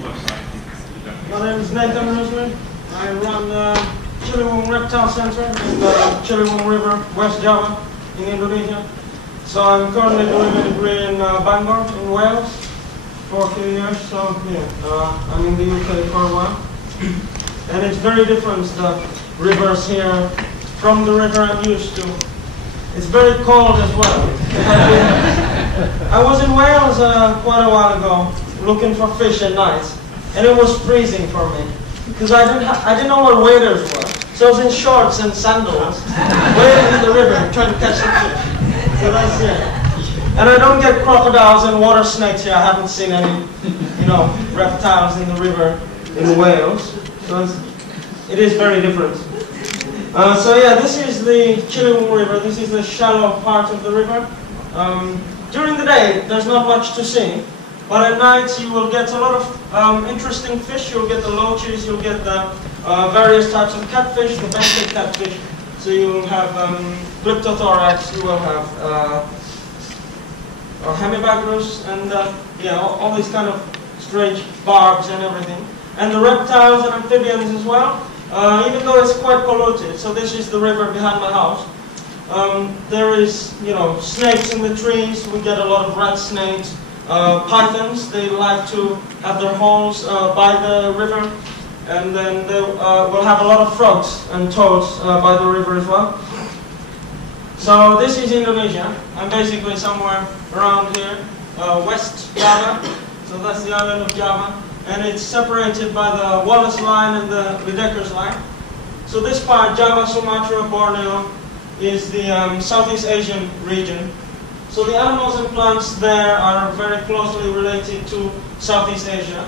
My name is Rusli. I run the Ciliwung Reptile Center in the Ciliwung River, West Java, in Indonesia. So I'm currently doing a degree in Bangor, in Wales, for a few years. So yeah, I'm in the UK for a while. And it's very different, the rivers here, from the river I'm used to. It's very cold as well. I was in Wales quite a while ago, looking for fish at night, and it was freezing for me because I didn't know what waders were. So I was in shorts and sandals, wading in the river, trying to catch the fish. So that's it. And I don't get crocodiles and water snakes here. I haven't seen any, reptiles in the river in Wales. So it is very different. So yeah, this is the Ciliwung River. This is the shallow part of the river. During the day, there's not much to see, but at night you will get a lot of interesting fish. You'll get the loaches, you'll get the various types of catfish, the basic catfish. So you will have Glyptothorax, you will have Hemibagrus, and all these kind of strange barbs and everything. And the reptiles and amphibians as well. Even though it's quite polluted, so this is the river behind my house. There is, snakes in the trees. We get a lot of rat snakes, pythons. They like to have their holes by the river, and then we'll have a lot of frogs and toads by the river as well. So this is Indonesia. I'm basically somewhere around here, West Java. So that's the island of Java. And it's separated by the Wallace Line and the Baedeker's Line. So this part, Java, Sumatra, Borneo, is the Southeast Asian region. So the animals and plants there are very closely related to Southeast Asia.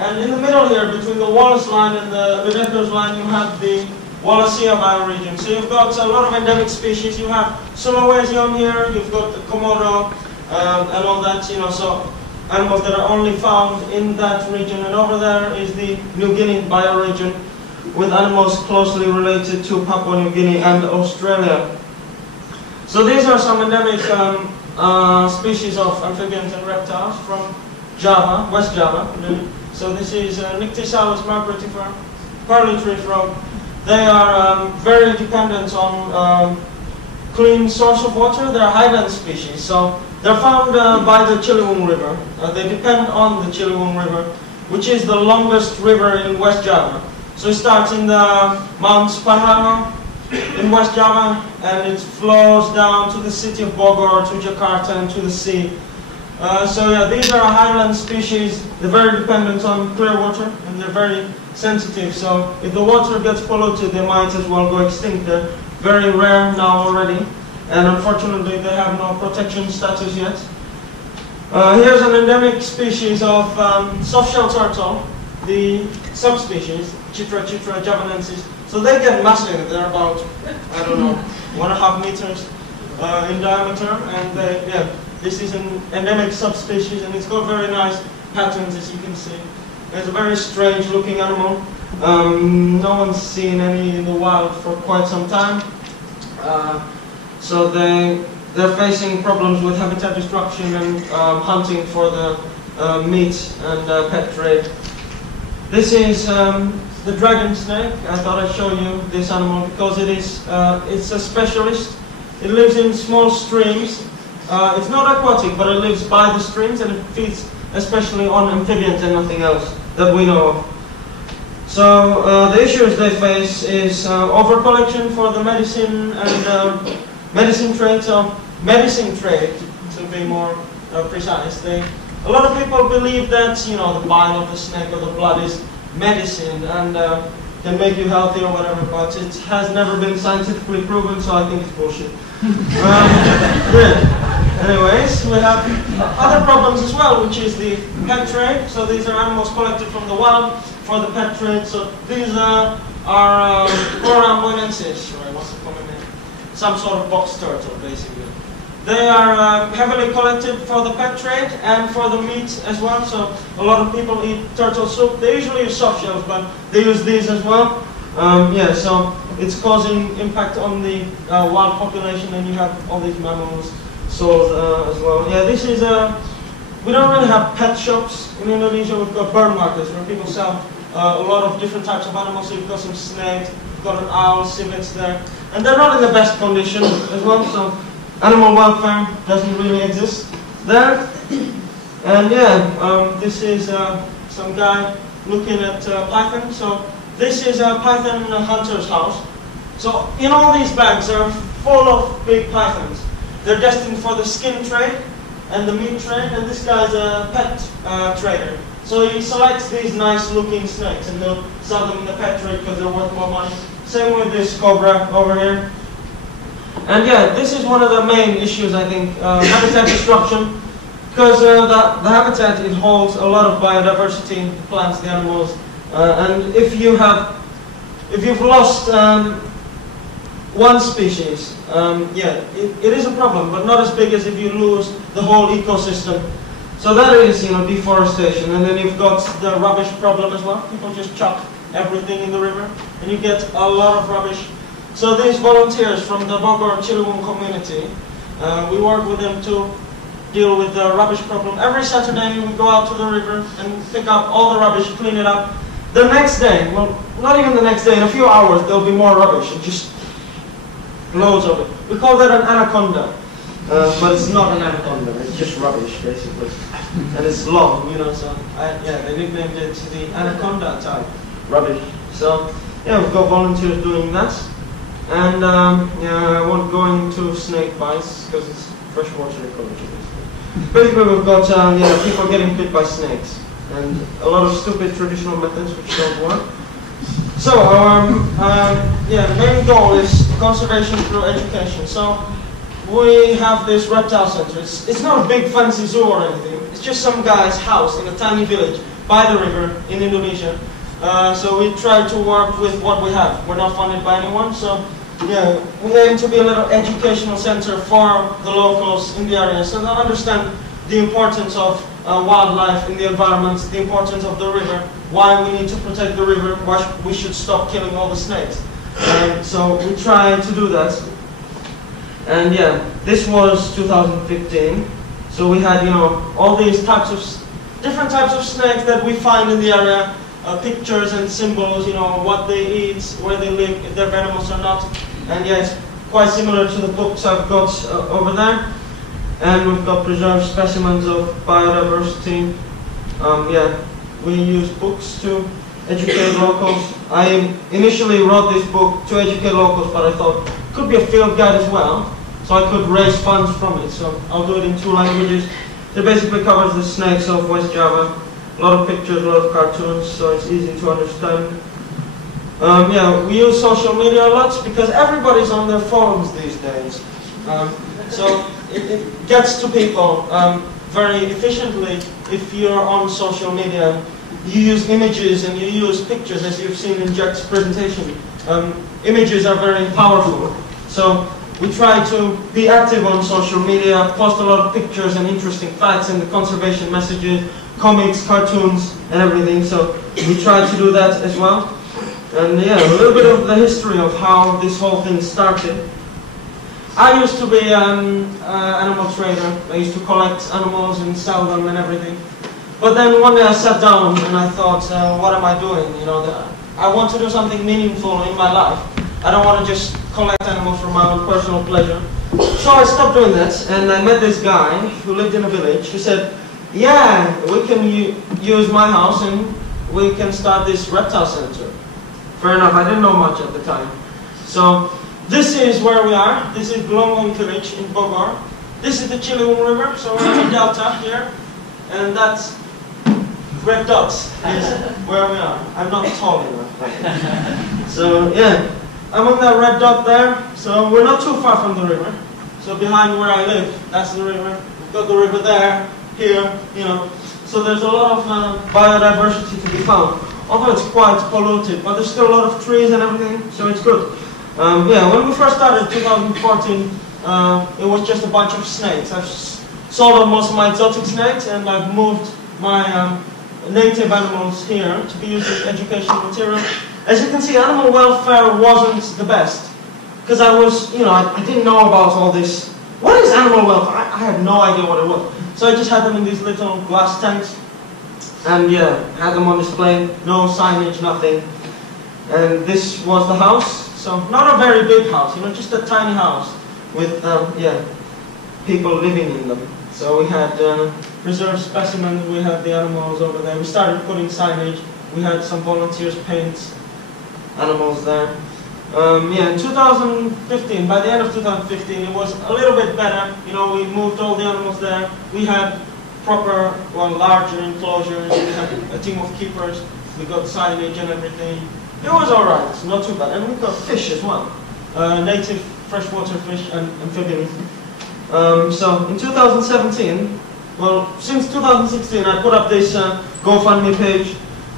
And in the middle here, between the Wallace Line and the Baedeker's Line, you have the Wallacea bioregion. So you've got a lot of endemic species. You have Sulawesi on here, you've got the Komodo, and all that, so animals that are only found in that region. And over there is the New Guinea bioregion, with animals closely related to Papua New Guinea and Australia. So these are some endemic species of amphibians and reptiles from Java, West Java. So this is Nyctisaurus margaritifer, pearly tree frog. They are very dependent on clean source of water. They're highland species, so they're found by the Ciliwung River. They depend on the Ciliwung River, which is the longest river in West Java. So it starts in the Mount Panrango in West Java, and it flows down to the city of Bogor, to Jakarta, and to the sea. So yeah, these are highland species. They're very dependent on clear water, and they're very sensitive. So if the water gets polluted, they might as well go extinct. They're very rare now already, and unfortunately they have no protection status yet. Here's an endemic species of softshell turtle, the subspecies, Chitra javanensis. So they get massive. They're about, 1.5 meters in diameter, and this is an endemic subspecies, and it's got very nice patterns, as you can see. It's a very strange looking animal. No one's seen any in the wild for quite some time. So they're facing problems with habitat destruction and hunting for the meat and pet trade. This is the dragon snake. I thought I'd show you this animal because it's a specialist. It lives in small streams. It's not aquatic, but it lives by the streams, and it feeds especially on amphibians and nothing else that we know of. So the issues they face is overcollection for the medicine and medicine trade. So medicine trade, to be more precise, a lot of people believe that the bile of the snake or the blood is medicine and can make you healthy or whatever, but it has never been scientifically proven, so I think it's bullshit. Anyways, we have other problems as well, which is the pet trade. So these are animals collected from the wild for the pet trade. So these are Aquarium boinensis, right? What's the common name? Some sort of box turtle, basically. They are heavily collected for the pet trade and for the meat as well. So a lot of people eat turtle soup. They usually use soft shells, but they use these as well. So it's causing impact on the wild population, and you have all these mammals sold as well. Yeah, this is we don't really have pet shops in Indonesia. We've got bird markets where people sell a lot of different types of animals. So you've got some snakes, you've got an owl, civets there, and they're not in the best condition as well. So animal welfare doesn't really exist there. And yeah, this is some guy looking at python. So this is a python hunter's house. So in all these bags are full of big pythons. They're destined for the skin trade and the meat trade, and this guy's a pet trader. So he selects these nice looking snakes and they'll sell them in the pet trade because they're worth more money. Same with this cobra over here. And yeah, this is one of the main issues, I think, habitat disruption. Because the habitat, it holds a lot of biodiversity, the plants, the animals. And if you've lost one species, yeah, it is a problem, but not as big as if you lose the whole ecosystem. So that is, you know, deforestation. And then you've got the rubbish problem as well. People just chuck everything in the river, and you get a lot of rubbish. So these volunteers from the Bogor Ciliwung community, we work with them to deal with the rubbish problem. Every Saturday we go out to the river and pick up all the rubbish, clean it up. The next day, well, not even the next day, in a few hours there'll be more rubbish, and just loads of it. We call that an anaconda, but it's not an anaconda, it's just rubbish basically. And it's long, you know, so yeah, they nicknamed it the anaconda type rubbish. So yeah, we've got volunteers doing that. And yeah, I won't go into snake bites because it's freshwater ecology. Basically, we've got yeah, people getting bit by snakes and a lot of stupid traditional methods which don't work. So our yeah, main goal is conservation through education. So we have this reptile center. It's not a big fancy zoo or anything. It's just some guy's house in a tiny village by the river in Indonesia. So we try to work with what we have. We're not funded by anyone, so yeah, we aim to be a little educational center for the locals in the area, so they understand the importance of wildlife in the environment, the importance of the river, why we need to protect the river, why we should stop killing all the snakes. So we try to do that. And yeah, this was 2015. So we had, you know, all these types of different types of snakes that we find in the area. Pictures and symbols, you know, what they eat, where they live, if they're venomous or not. And yeah, it's quite similar to the books I've got over there. And we've got preserved specimens of biodiversity. Yeah, we use books to educate locals. I initially wrote this book to educate locals, but I thought it could be a field guide as well, so I could raise funds from it. So I'll do it in 2 languages. It basically covers the snakes of West Java. A lot of pictures, a lot of cartoons, so it's easy to understand. Yeah, we use social media a lot because everybody's on their phones these days. So it gets to people very efficiently if you're on social media. You use images and you use pictures, as you've seen in Jack's presentation. Images are very powerful. So we try to be active on social media, post a lot of pictures and interesting facts and the conservation messages, comics, cartoons, and everything. So we try to do that as well. And yeah, a little bit of the history of how this whole thing started. I used to be an animal trader. I used to collect animals and sell them and everything. But then one day I sat down and I thought, what am I doing? You know, I want to do something meaningful in my life. I don't want to just collect animals for my own personal pleasure. So I stopped doing that, and I met this guy who lived in a village who said, yeah, we can use my house and we can start this reptile center. Fair enough, I didn't know much at the time. So this is where we are. This is Blonggong village in Bogor. This is the Ciliwung River, so we're in the delta here. And that's red dots is where we are. I'm not tall enough. So yeah, I'm on that red dot there. So we're not too far from the river. So behind where I live, that's the river. We've got the river there, here, you know. So there's a lot of biodiversity to be found. Although it's quite polluted, but there's still a lot of trees and everything, so it's good. Yeah, when we first started in 2014, it was just a bunch of snakes. I've sold off most of my exotic snakes, and I've moved my native animals here to be used as educational material. As you can see, animal welfare wasn't the best, because I was, you know, I didn't know about all this. What is animal welfare? I had no idea what it was. So I just had them in these little glass tanks, and yeah, had them on display, no signage, nothing. And this was the house, so not a very big house, you know, just a tiny house with, yeah, people living in them. So we had preserved specimens, we had the animals over there. We started putting signage, we had some volunteers paint animals there. Yeah, in 2015, by the end of 2015, it was a little bit better. You know, we moved all the animals there. We had proper, well, larger enclosures. We had a team of keepers. We got signage and everything. It was all right, not too bad. And we got fish as well, native freshwater fish and amphibians. So in 2017, well, since 2016, I put up this GoFundMe page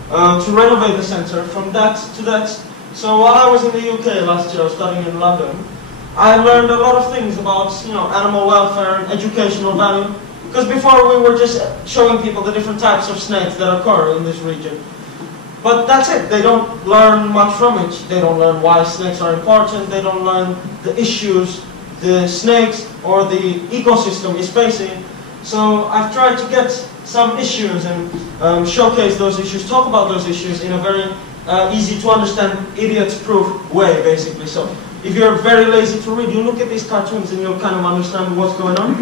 to renovate the center. From that to that. So while I was in the UK last year, studying in London, I learned a lot of things about, you know, animal welfare and educational value. Because before we were just showing people the different types of snakes that occur in this region. But that's it. They don't learn much from it. They don't learn why snakes are important. They don't learn the issues the snakes or the ecosystem is facing. So I've tried to get some issues and showcase those issues, talk about those issues in a very easy to understand, idiot-proof way, basically. So if you're very lazy to read, you look at these cartoons and you'll kind of understand what's going on.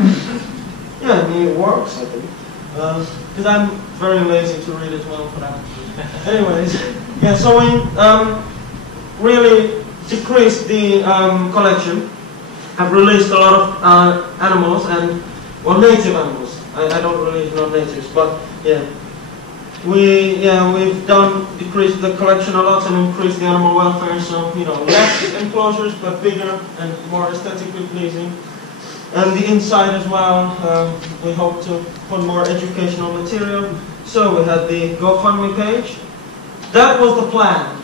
Yeah, I mean, it works, I think. Because I'm very lazy to read as well for that. Anyways, yeah, so we really decreased the collection. I've released a lot of animals and, well, native animals. I don't release non-natives, but yeah. We've decreased the collection a lot and increased the animal welfare, so, you know, less enclosures, but bigger and more aesthetically pleasing. And the inside as well, we hope to put more educational material. So we had the GoFundMe page. That was the plan.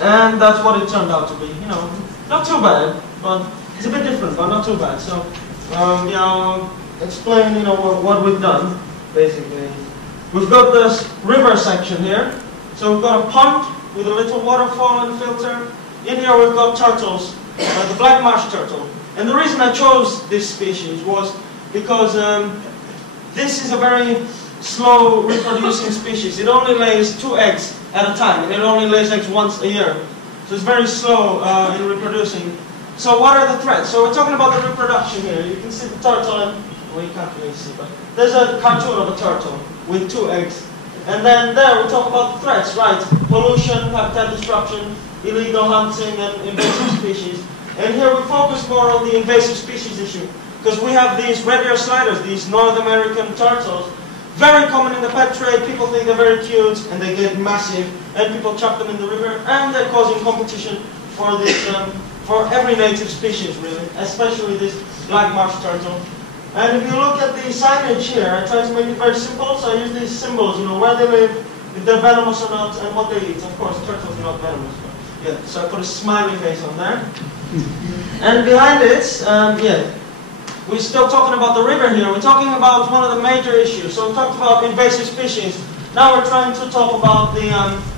And that's what it turned out to be. You know, not too bad, but it's a bit different, but not too bad. So, yeah, I'll explain, you know, what we've done, basically. We've got this river section here. So we've got a pond with a little waterfall and filter. In here we've got turtles, the black marsh turtle. And the reason I chose this species was because this is a very slow reproducing species. It only lays 2 eggs at a time, and it only lays eggs once a year. So it's very slow in reproducing. So what are the threats? So we're talking about the reproduction here. You can see the turtle, and well, you can't really see, but there's a cartoon of a turtle with 2 eggs. And then there we talk about the threats, right? Pollution, habitat destruction, illegal hunting, and invasive species. And here we focus more on the invasive species issue, because we have these red ear sliders, these North American turtles, very common in the pet trade. People think they're very cute, and they get massive, and people chuck them in the river, and they're causing competition for this, for every native species, really, especially this black marsh turtle. And if you look at the signage here, I try to make it very simple, so I use these symbols, you know, where they live, if they're venomous or not, and what they eat. Of course, turtles are not venomous, but yeah, so I put a smiley face on there. And behind it, yeah, we're still talking about the river here. We're talking about one of the major issues. So we talked about invasive species. Now we're trying to talk about the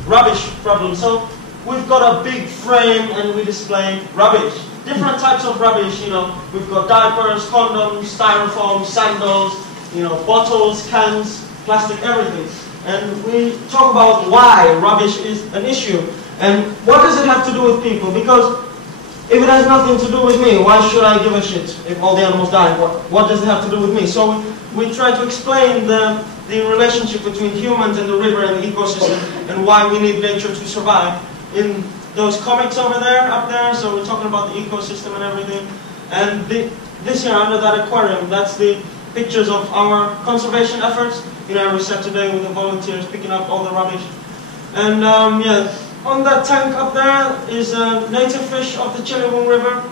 rubbish problem. So we've got a big frame and we display rubbish. Different types of rubbish, you know. We've got diapers, condoms, styrofoam, sandals, you know, bottles, cans, plastic, everything. And we talk about why rubbish is an issue. And what does it have to do with people? Because if it has nothing to do with me, why should I give a shit if all the animals die? What does it have to do with me? So we try to explain the relationship between humans and the river and the ecosystem and why we need nature to survive in those comics over there, up there. So we're talking about the ecosystem and everything. And this here, under that aquarium, that's the pictures of our conservation efforts. You know, we sat today with the volunteers picking up all the rubbish. And yeah. On that tank up there is a native fish of the Chilliwack River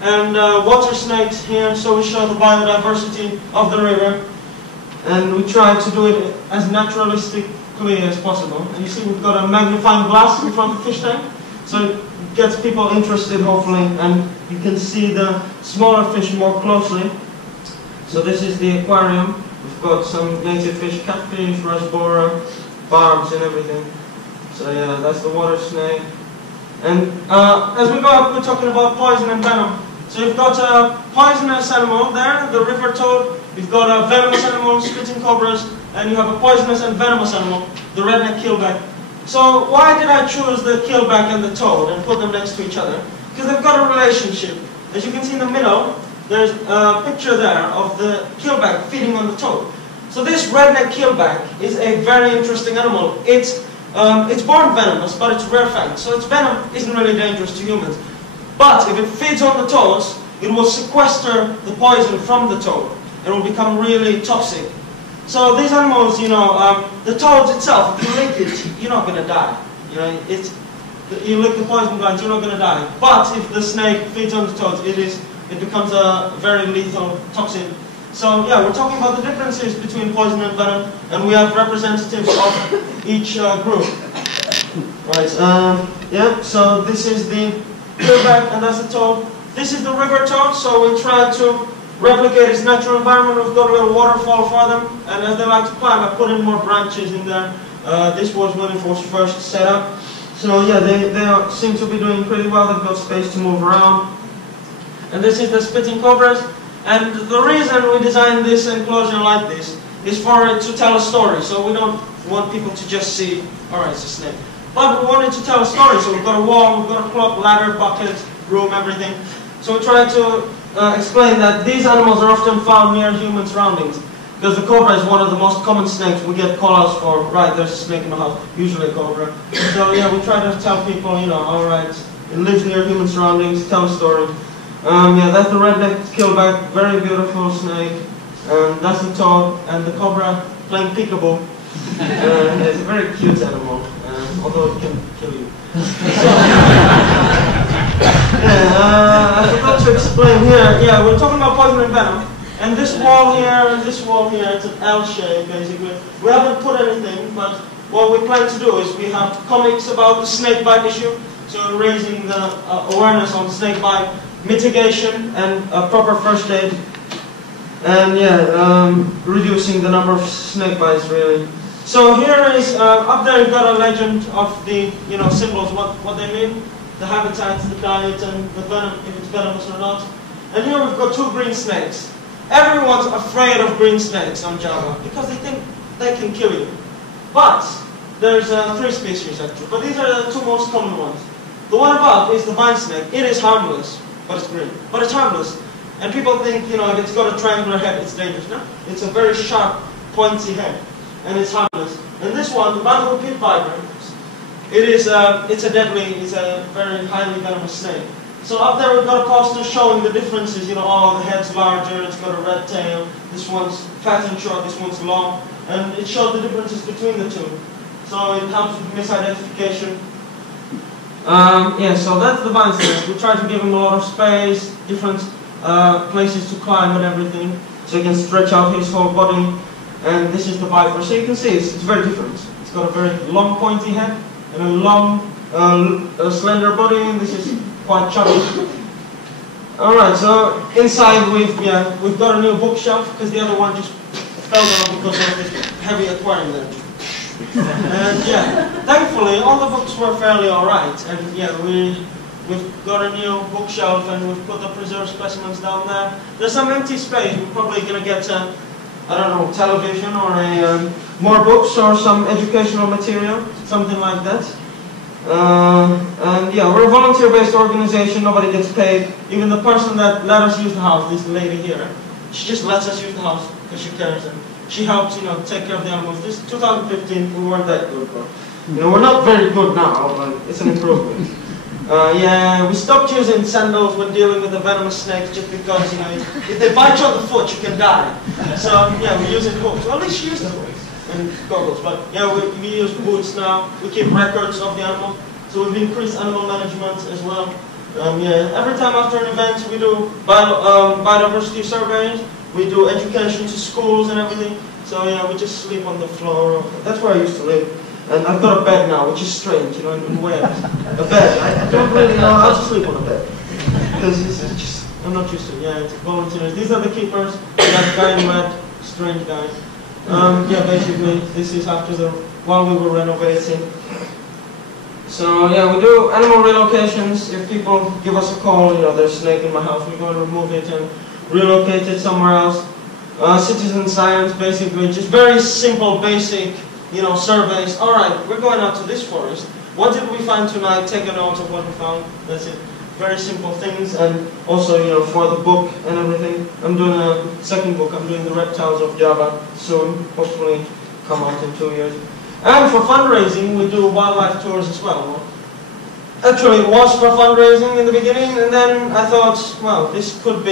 and water snakes here, so we show the biodiversity of the river. And we try to do it as naturalistically as possible. And you see we've got a magnifying glass in front of the fish tank, so it gets people interested hopefully, and you can see the smaller fish more closely. So this is the aquarium. We've got some native fish, catfish, rasbora, barbs and everything. So yeah, that's the water snake. And as we go up, we're talking about poison and venom. So you've got a poisonous animal there, the river toad. We've got a venomous animal, spitting cobras, and you have a poisonous and venomous animal, the redneck keelback. So why did I choose the keelback and the toad and put them next to each other? Because they've got a relationship. As you can see in the middle, there's a picture there of the keelback feeding on the toad. So this redneck keelback is a very interesting animal. It's born venomous, but it's rare-fanged. So its venom isn't really dangerous to humans. But if it feeds on the toads, it will sequester the poison from the toad. It will become really toxic. So these animals, you know, the toads itself, if you lick it, you're not going to die. You know, you lick the poison glands, you're not going to die. But if the snake feeds on the toads, it becomes a very lethal toxin. So yeah, we're talking about the differences between poison and venom, and we have representatives of each group. Right. Yeah. So this is the keelback, and that's the toad. This is the river toad. So we try to replicate its natural environment. We've got a little waterfall for them, and as they like to climb, I put in more branches in there. This was when it was first set up. So yeah, they seem to be doing pretty well. They've got space to move around. And this is the spitting cobras. And the reason we designed this enclosure like this is for it to tell a story. So we don't want people to just see, alright, it's a snake. But we wanted to tell a story. So we've got a wall, we've got a clock, ladder, bucket, room, everything. So we try to explain that these animals are often found near human surroundings. Because the cobra is one of the most common snakes we get call-outs for. Right, there's a snake in the house, usually a cobra. So yeah, we try to tell people, you know, alright, it lives near human surroundings, tell a story. Yeah, that's the redneck keelback, very beautiful snake. That's the toad, and the cobra playing peekaboo. It's a very cute animal, although it can kill you. I forgot to explain here. Yeah, we're talking about poison and venom. And this wall here and this wall here, it's an L shape basically. We haven't put anything, but what we plan to do is we have comics about the snake bite issue. So raising the awareness on snake bite, mitigation, and proper first aid. And yeah, reducing the number of snake bites really. So here is, up there you've got a legend of the, you know, symbols, what they mean. The habitats, the diet, and the venom, if it's venomous or not. And here we've got two green snakes. Everyone's afraid of green snakes on Java because they think they can kill you. But there's 3 species actually, but these are the 2 most common ones. The one above is the vine snake. It is harmless, but it's green. But it's harmless. And people think, you know, if it's got a triangular head, it's dangerous. No, it's a very sharp, pointy head, and it's harmless. And this one, the bamboo pit viper, it's a very highly venomous snake. So up there we've got a poster showing the differences, you know, oh, the head's larger, it's got a red tail, this one's fat and short, this one's long, and it shows the differences between the 2. So it helps with misidentification. Yeah, so that's the vine snake. We try to give him a lot of space, different places to climb and everything, so he can stretch out his whole body. And this is the viper. So you can see it's very different. It's got a very long pointy head and a long slender body, and this is quite chubby. Alright, so inside we've got a new bookshelf because the other one just fell down because of this heavy aquarium there. And yeah, thankfully all the books were fairly alright, and yeah, we've got a new bookshelf and we've put the preserved specimens down there. There's some empty space. We're probably going to get I don't know, television or more books or some educational material, something like that. And yeah, we're a volunteer-based organization, nobody gets paid. Even the person that let us use the house, this lady here, she just lets us use the house because she cares and she helps, you know, take care of the animals. This 2015, we weren't that good, but you know, we're not very good now, but it's an improvement. Yeah, we stopped using sandals when dealing with the venomous snakes just because, you know, if they bite you on the foot, you can die. So yeah, we're using hooks. Well, at least she used the hooks and goggles, but yeah, we use boots now. We keep records of the animal, so we've increased animal management as well. Yeah, every time after an event we do biodiversity surveys, we do education to schools and everything. So yeah, we just sleep on the floor. That's where I used to live. And I've got a bed now, which is strange, you know, in Wales. A bed. I don't really know how to sleep on a bed. Because it's just, I'm not used to it. Yeah, it's volunteers. These are the keepers. That guy in red, strange guy. Yeah, basically, this is after while we were renovating. So yeah, we do animal relocations. If people give us a call, you know, there's a snake in my house, we go and remove it and relocate it somewhere else. citizen science, basically, just very simple, basic, surveys. All right, we're going out to this forest. What did we find tonight? Take a note of what we found. That's it. Very simple things, and also, for the book and everything. I'm doing a second book. I'm doing the reptiles of Java soon, hopefully come out in 2 years. And for fundraising, we do wildlife tours as well. Actually, it was for fundraising in the beginning, and then I thought, well, this could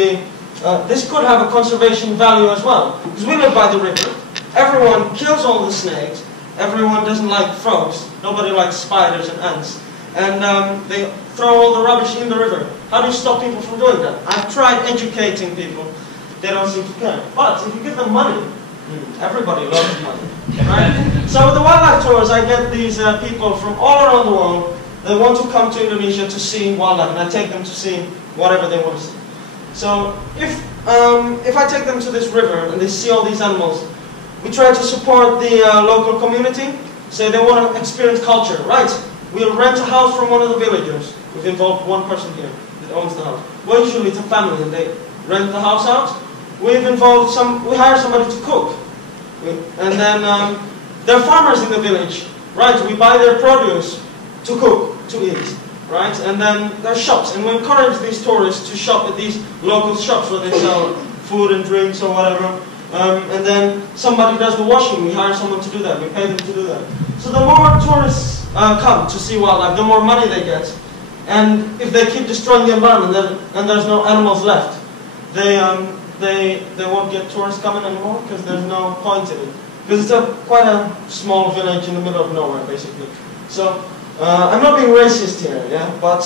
have a conservation value as well. Because we live by the river. Everyone kills all the snakes. Everyone doesn't like frogs. Nobody likes spiders and ants. And they throw all the rubbish in the river. How do you stop people from doing that? I've tried educating people. They don't seem to care. But if you give them money, everybody loves money, right? So with the wildlife tours, I get these people from all around the world. They want to come to Indonesia to see wildlife, and I take them to see whatever they want to see. So if I take them to this river and they see all these animals, we try to support the local community. Say they want to experience culture, right? We'll rent a house from one of the villagers. We've involved one person here that owns the house. Well, usually it's a family and they rent the house out. We hire somebody to cook. And then there are farmers in the village, right? We buy their produce to cook, to eat, right? And then there are shops. And we encourage these tourists to shop at these local shops where they sell food and drinks or whatever. And then somebody does the washing. We hire someone to do that. We pay them to do that. So the more tourists come to see wildlife, the more money they get. And if they keep destroying the environment and there's no animals left, they won't get tourists coming anymore because there's no point in it. Because it's quite a small village in the middle of nowhere, basically. So I'm not being racist here, yeah. But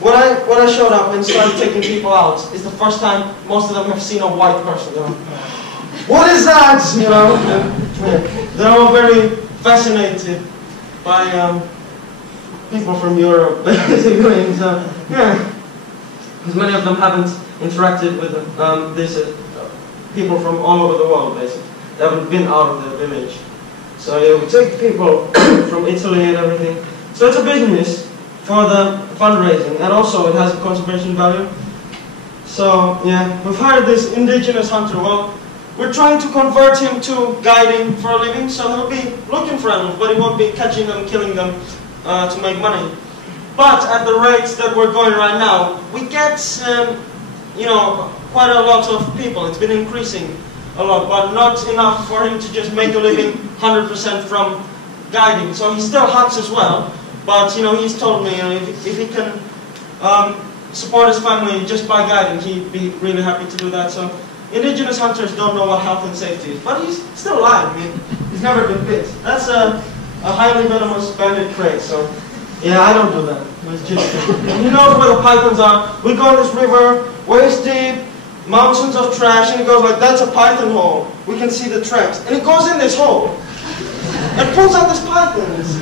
when I showed up and started taking people out, it's the first time most of them have seen a white person. They're like, what is that? They're all very fascinated by people from Europe, basically. So, yeah, because many of them haven't interacted with people from all over the world, basically. They haven't been out of their village. So yeah, we take people from Italy and everything. So it's a business for the fundraising, and also it has a conservation value. So yeah, we've hired this indigenous hunter. Well, we're trying to convert him to guiding for a living, so he'll be looking for animals, but he won't be catching them, killing them to make money. But at the rates that we're going right now, we get quite a lot of people. It's been increasing a lot, but not enough for him to just make a living 100% from guiding. So he still hunts as well, but he's told me if he can support his family just by guiding, he'd be really happy to do that. So indigenous hunters don't know what health and safety is, but he's still alive. I mean, he's never been bit. That's a highly venomous banded crate. So yeah, I don't do that. It's just he knows where the pythons are. We go in this river, waist deep, mountains of trash, and he goes like, that's a python hole. We can see the tracks. And he goes in this hole and pulls out these pythons.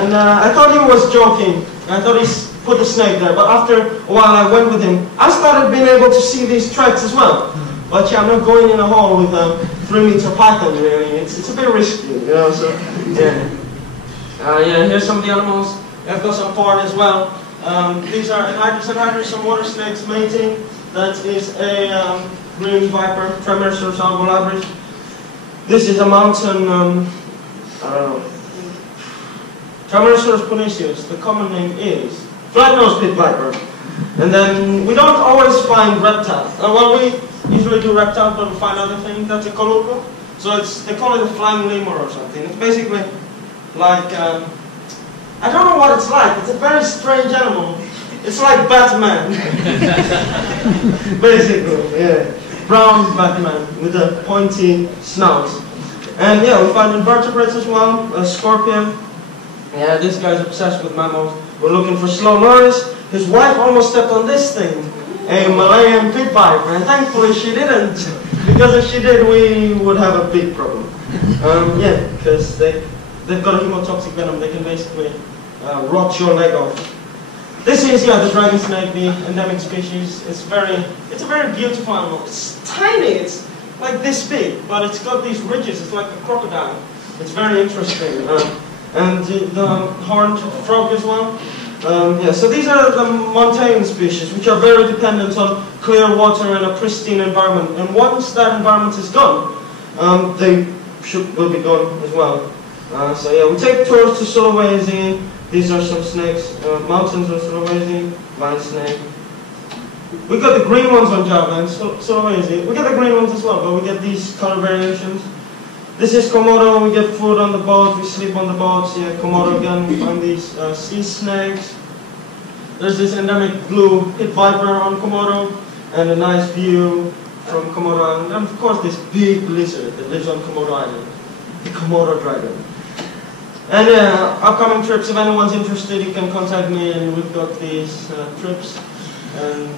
And I thought he was joking. I thought he put the snake there. But after a while I went with him, I started being able to see these tracks as well. But yeah, I'm not going in a hole with a 3-meter python, really. It's a bit risky, so yeah. Yeah, here's some of the animals. I've got some porn as well. These are anhydrous, some water snakes mating. That is a green viper, Tremersus albolabris. This is a mountain, I don't know, Tremersus pernicius. The common name is flat-nosed pit viper. And then we don't always find reptiles. Well, we usually do reptiles, but we find other things. That's a coluco. So they call it a flying lemur or something. It's basically like, I don't know what it's like. It's a very strange animal. It's like Batman. Basically, yeah. Brown Batman with a pointy snout. And yeah, we find invertebrates as well, a scorpion. Yeah, this guy's obsessed with mammals. We're looking for slow loris. His wife almost stepped on this thing, a Malayan pit viper, and thankfully she didn't. Because if she did, we would have a big problem. Yeah, because they've got a hemotoxic venom. They can basically rot your leg off. This is, yeah, the dragon snake, the endemic species. It's a very beautiful animal. It's tiny. It's like this big, but it's got these ridges. It's like a crocodile. It's very interesting. And the horned frog as well. Yeah, so these are the montane species, which are very dependent on clear water and a pristine environment. And once that environment is gone, they will be gone as well. So yeah, we take tours to Sulawesi. These are some snakes, mountains of Sulawesi, vine snake. We got the green ones on Java and Sulawesi. We get the green ones as well, but we get these color variations. This is Komodo. We get food on the boat. We sleep on the boats. Yeah, Komodo again. We find these sea snakes. There's this endemic blue pit viper on Komodo, and a nice view from Komodo Island. And of course, this big lizard that lives on Komodo Island, the Komodo dragon. And yeah, upcoming trips. If anyone's interested, you can contact me, and we've got these trips. And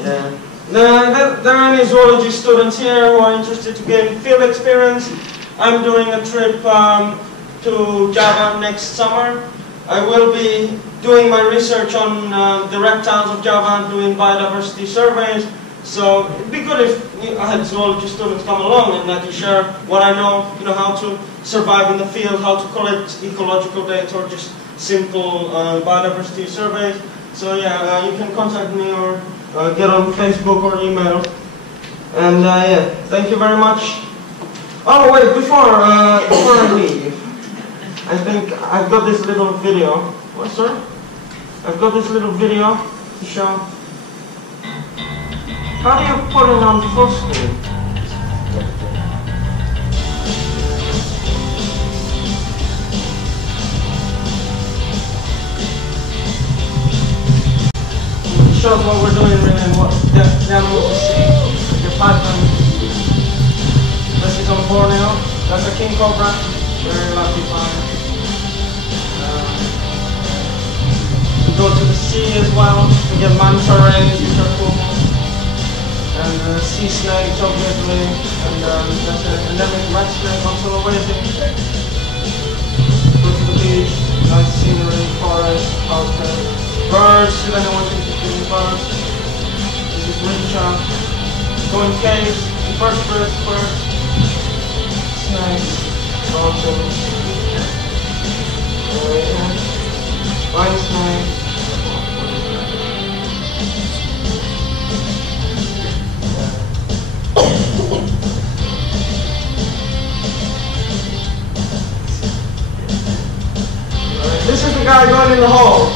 yeah. There are any zoology students here who are interested to gain field experience. I'm doing a trip to Java next summer. I will be doing my research on the reptiles of Java and doing biodiversity surveys. So it'd be good if I had zoology students come along and I can share what I know, how to survive in the field, how to collect ecological data, or just simple biodiversity surveys. So yeah, you can contact me or get on Facebook or email. And yeah, thank you very much. Oh wait, before I leave, I think I've got this little video. What, sir? I've got this little video to show. How do you put it on full screen? It shows what we're doing really and what the animals we see. The python. This is on Borneo. That's a king cobra. Very lucky find. We go to the sea as well. We get manta rays, which are cool. And sea snakes, obviously. And that's an endemic red snake on Sulawesi. Go to the beach. Nice scenery, forest, house. Birds, if anyone's interested in birds. This is Rincha. Go in caves, invertebrates, birds, snakes, mountains. Vine snake. This is the guy going in the hole.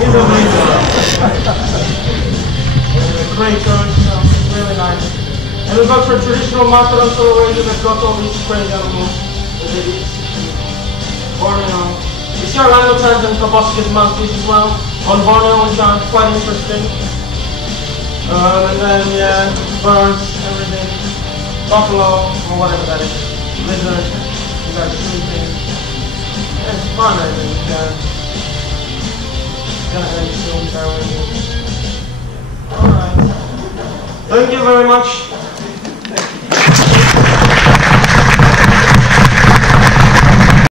He's amazing. Great coach, really nice. And we've got for traditional market on Sulawesi that got all these crazy animals that they eat. Borneo. You see orangutans and proboscis monkeys as well on Borneo, which are quite interesting. And then yeah, birds, everything. Buffalo, or whatever that is. Lizard, you guys sleeping. It's fun, I think. It's gonna end soon, bear with me. Alright. Thank you very much.